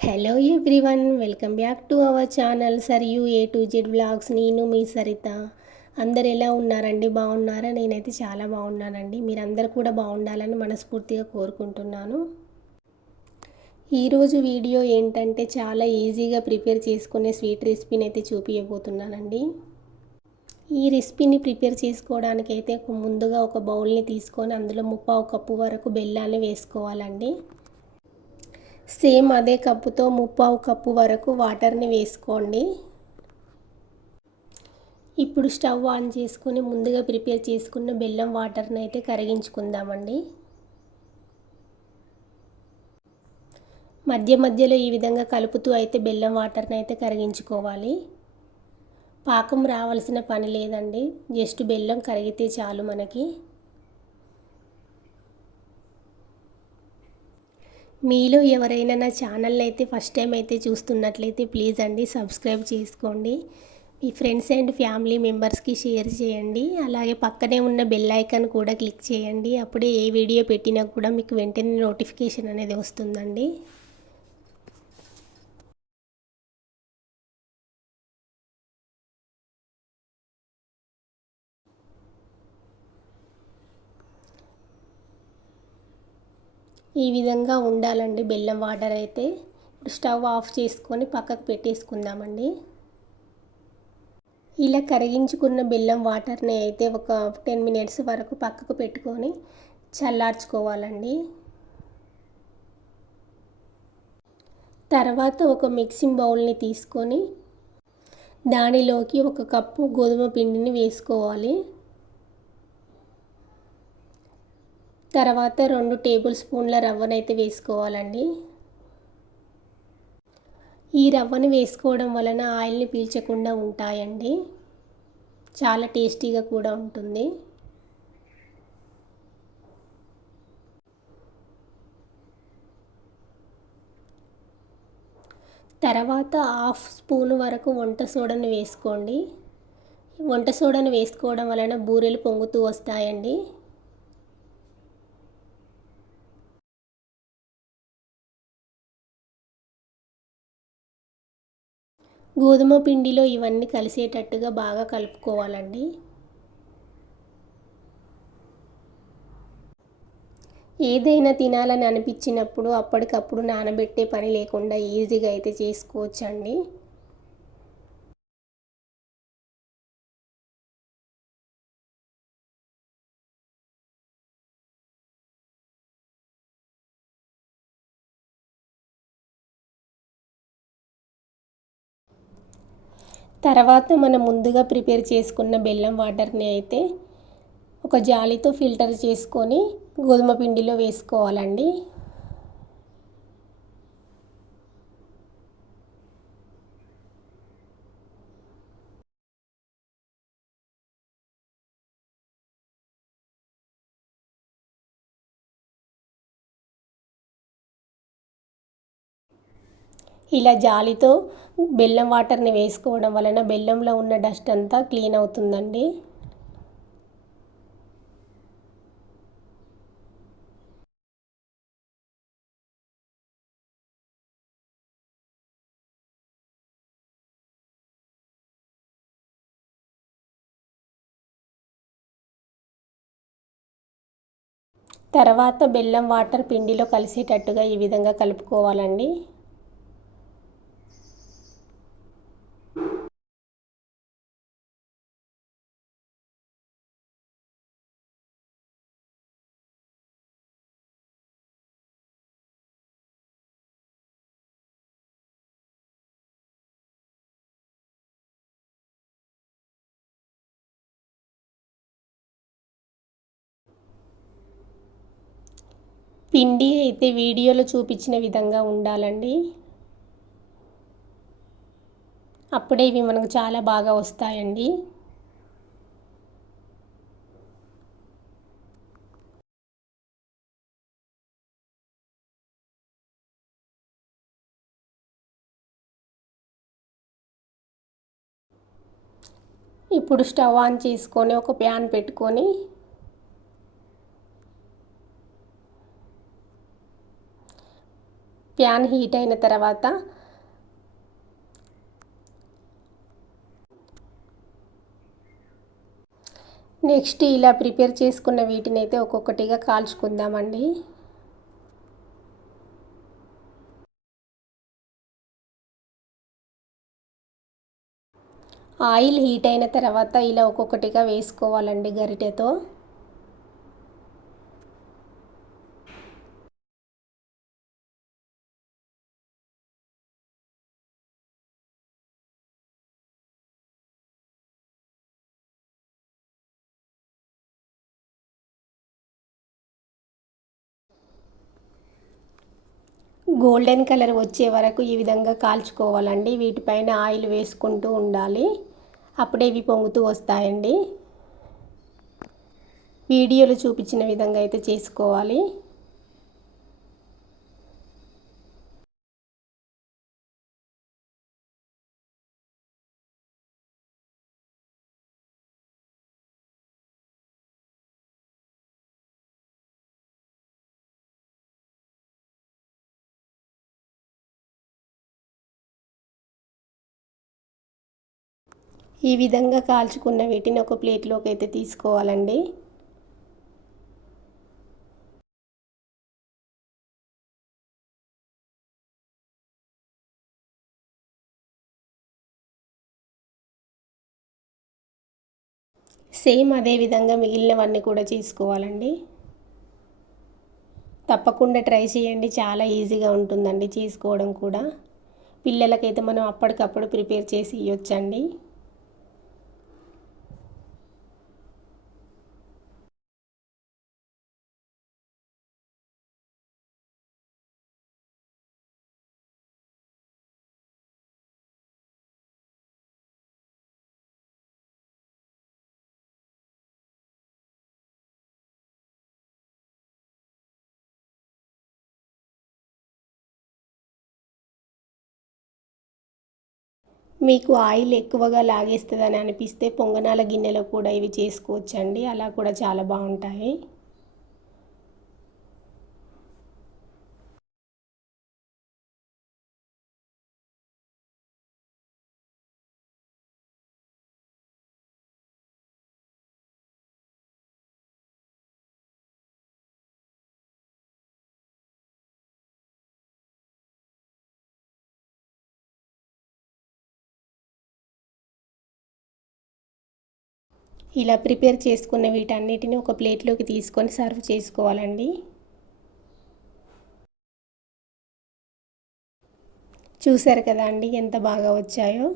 Hello everyone welcome back to our channel Sarayu A to Z blogs నేను మీ సరిత అందరు ఎలా ఉన్నారండి? బాగున్నారా? నేనైతే చాలా బాగున్నానండి. మీరందరూ కూడా బాగుండాలని మనస్ఫూర్తిగా కోరుకుంటున్నాను. ఈరోజు వీడియో ఏంటంటే చాలా ఈజీగా ప్రిపేర్ చేసుకునే స్వీట్ రెసిపీని అయితే చూపించబోతున్నానండి ఈ రెసిపీని ప్రిపేర్ చేసుకోవడానికి అయితే ముందుగా ఒక బౌల్ని తీసుకొని అందులో ముప్పావు కప్పు వరకు బెల్లాన్ని వేసుకోవాలండి. సేమ్ అదే కప్పుతో ముప్పావు కప్పు వరకు వాటర్ని వేసుకోండి. ఇప్పుడు స్టవ్ ఆన్ చేసుకుని ముందుగా ప్రిపేర్ చేసుకున్న బెల్లం వాటర్ని అయితే కరిగించుకుందామండి. మధ్య మధ్యలో ఈ విధంగా కలుపుతూ అయితే బెల్లం వాటర్ని అయితే కరిగించుకోవాలి. పాకం రావాల్సిన పని లేదండి. జస్ట్ బెల్లం కరిగితే చాలు మనకి. మీలో ఎవరైనా నా ఛానల్ని అయితే ఫస్ట్ టైం అయితే చూస్తున్నట్లయితే ప్లీజ్ అండి సబ్స్క్రైబ్ చేసుకోండి. మీ ఫ్రెండ్స్ అండ్ ఫ్యామిలీ మెంబర్స్కి షేర్ చేయండి. అలాగే పక్కనే ఉన్న బెల్ ఐకాన్ కూడా క్లిక్ చేయండి. అప్పుడే ఏ వీడియో పెట్టినా కూడా మీకు వెంటనే నోటిఫికేషన్ అనేది వస్తుందండి. ఈ విధంగా ఉండాలండి బెల్లం వాటర్ అయితే. ఇప్పుడు స్టవ్ ఆఫ్ చేసుకొని పక్కకు పెట్టేసుకుందామండి. ఇలా కరిగించుకున్న బెల్లం వాటర్ని అయితే ఒక టెన్ మినిట్స్ వరకు పక్కకు పెట్టుకొని చల్లార్చుకోవాలండి. తర్వాత ఒక మిక్సింగ్ బౌల్ని తీసుకొని దానిలోకి ఒక కప్పు గోధుమ పిండిని వేసుకోవాలి. తర్వాత రెండు టేబుల్ స్పూన్ల రవ్వనైతే వేసుకోవాలండి. ఈ రవ్వని వేసుకోవడం వలన ఆయిల్ని పీల్చకుండా ఉంటాయండి. చాలా టేస్టీగా కూడా ఉంటుంది. తర్వాత హాఫ్ స్పూన్ వరకు వంట సోడాను వేసుకోండి. వంట సోడాను వేసుకోవడం వలన బూరెలు పొంగుతూ వస్తాయండి. గోధుమ పిండిలో ఇవన్నీ కలిసేటట్టుగా బాగా కలుపుకోవాలండి. ఏదైనా తినాలని అనిపించినప్పుడు అప్పటికప్పుడు నానబెట్టే పని లేకుండా ఈజీగా అయితే చేసుకోవచ్చండి. తర్వాత మనం ముందుగా ప్రిపేర్ చేసుకున్న బెల్లం వాటర్ని అయితే ఒక జాలితో ఫిల్టర్ చేసుకొని గోధుమ పిండిలో వేసుకోవాలండి. ఇలా జాలితో బెల్లం వాటర్ని వేసుకోవడం వలన బెల్లంలో ఉన్న డస్ట్ అంతా క్లీన్ అవుతుందండి. తర్వాత బెల్లం వాటర్ పిండిలో కలిసేటట్టుగా ఈ విధంగా కలుపుకోవాలండి. పిండి అయితే వీడియోలో చూపించిన విధంగా ఉండాలండి. అప్పుడే ఇవి మనకు చాలా బాగా వస్తాయండి. ఇప్పుడు స్టవ్ ఆన్ చేసుకొని ఒక ప్యాన్ పెట్టుకొని ప్యాన్ హీట్ అయిన తర్వాత నెక్స్ట్ ఇలా ప్రిపేర్ చేసుకున్న వీటిని అయితే ఒక్కొక్కటిగా కాల్చుకుందామండి. ఆయిల్ హీట్ అయిన తర్వాత ఇలా ఒక్కొక్కటిగా వేసుకోవాలండి గరిటెతో. గోల్డెన్ కలర్ వచ్చే వరకు ఈ విధంగా కాల్చుకోవాలండి. వీటిపైన ఆయిల్ వేసుకుంటూ ఉండాలి. అప్పుడే ఇవి పొంగుతూ వస్తాయండి. వీడియోలో చూపించిన విధంగా అయితే చేసుకోవాలి. ఈ విధంగా కాల్చుకున్న వీటిని ఒక ప్లేట్లోకి అయితే తీసుకోవాలండి. సేమ్ అదే విధంగా మిగిలినవన్నీ కూడా చేసుకోవాలండి. తప్పకుండా ట్రై చేయండి చాలా ఈజీగా ఉంటుందండి చేసుకోవడం కూడా. పిల్లలకైతే మనం అప్పటికప్పుడు ప్రిపేర్ చేసి ఇవ్వచ్చండి మీకు ఆయిల్ ఎక్కువగా లాగేస్తుందని అనిపిస్తే పొంగనాల గిన్నెలో కూడా ఇవి చేసుకోవచ్చండి. అలా కూడా చాలా బాగుంటాయి. ఇలా ప్రిపేర్ చేసుకున్న వీటన్నిటిని ఒక ప్లేట్లోకి తీసుకొని సర్వ్ చేసుకోవాలండి. చూసారు కదా అండి ఎంత బాగా వచ్చాయో?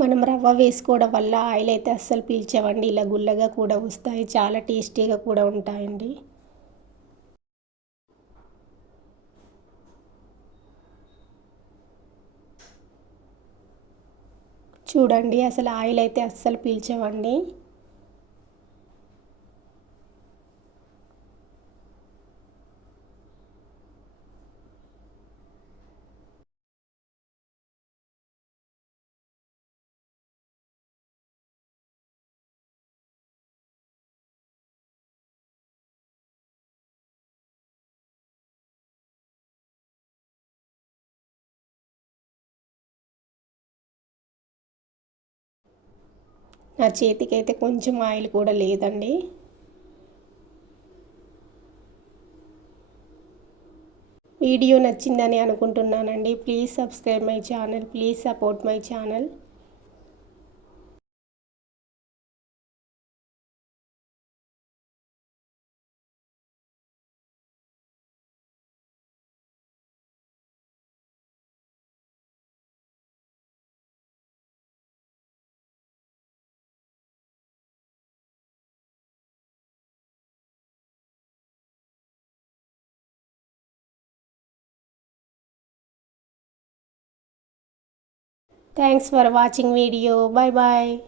మనం రవ్వ వేసుకోవడం వల్ల ఆయిల్ అయితే అస్సలు పీల్చవండి. ఇలా గుల్లగా కూడా వస్తాయి. చాలా టేస్టీగా కూడా ఉంటాయండి. చూడండి అసలు ఆయిల్ అయితే అస్సలు పీల్చవండి. నా చేతికైతే కొంచెం ఆయిల్ కూడా లేదండి. వీడియో నచ్చిందని అనుకుంటున్నానండి. Please subscribe my channel please support my channel. Thanks for watching video. Bye bye.